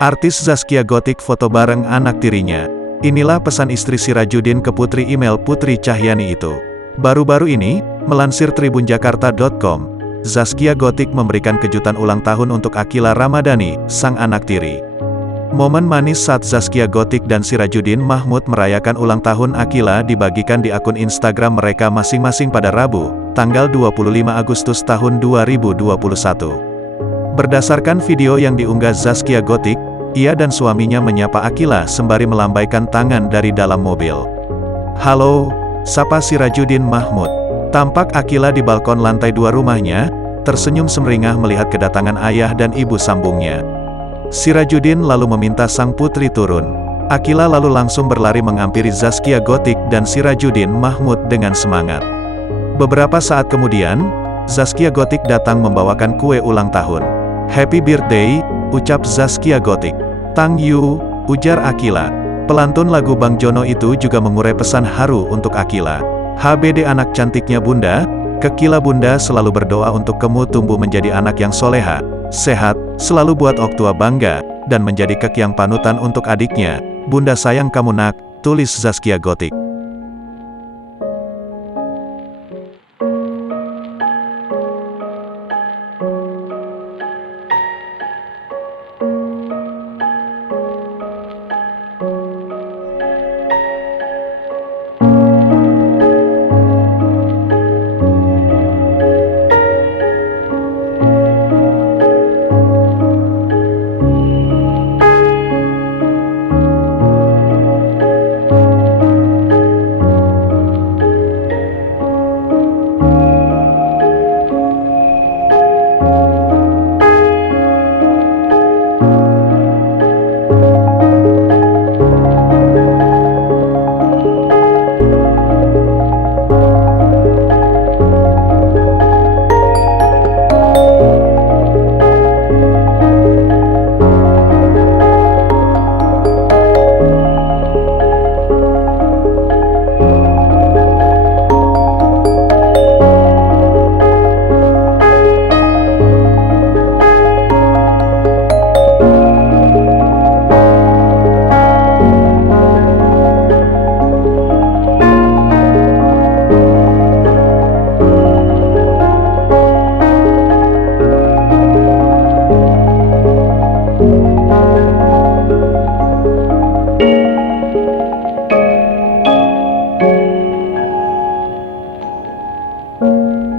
Artis Zaskia Gotik foto bareng anak tirinya. Inilah pesan istri Sirajuddin ke putri email Putri Cahyani itu. Baru-baru ini, melansir tribunjakarta.com, Zaskia Gotik memberikan kejutan ulang tahun untuk Akila Ramadhani, sang anak tiri. Momen manis saat Zaskia Gotik dan Sirajuddin Mahmud merayakan ulang tahun Akila dibagikan di akun Instagram mereka masing-masing pada Rabu, tanggal 25 Agustus tahun 2021. Berdasarkan video yang diunggah Zaskia Gotik, ia dan suaminya menyapa Akila sembari melambaikan tangan dari dalam mobil. "Halo," sapa Sirajuddin Mahmud. Tampak Akila di balkon lantai 2 rumahnya, tersenyum sumringah melihat kedatangan ayah dan ibu sambungnya. Sirajuddin lalu meminta sang putri turun. Akila lalu langsung berlari menghampiri Zaskia Gotik dan Sirajuddin Mahmud dengan semangat. Beberapa saat kemudian, Zaskia Gotik datang membawakan kue ulang tahun. "Happy birthday," ucap Zaskia Gotik. "Thank you," ujar Akila. Pelantun lagu Bang Jono itu juga mengurai pesan haru untuk Akila. "HBD anak cantiknya Bunda, kekila Bunda selalu berdoa untuk kamu tumbuh menjadi anak yang soleha, sehat, selalu buat oktua bangga, dan menjadi kek yang panutan untuk adiknya. Bunda sayang kamu nak," tulis Zaskia Gotik.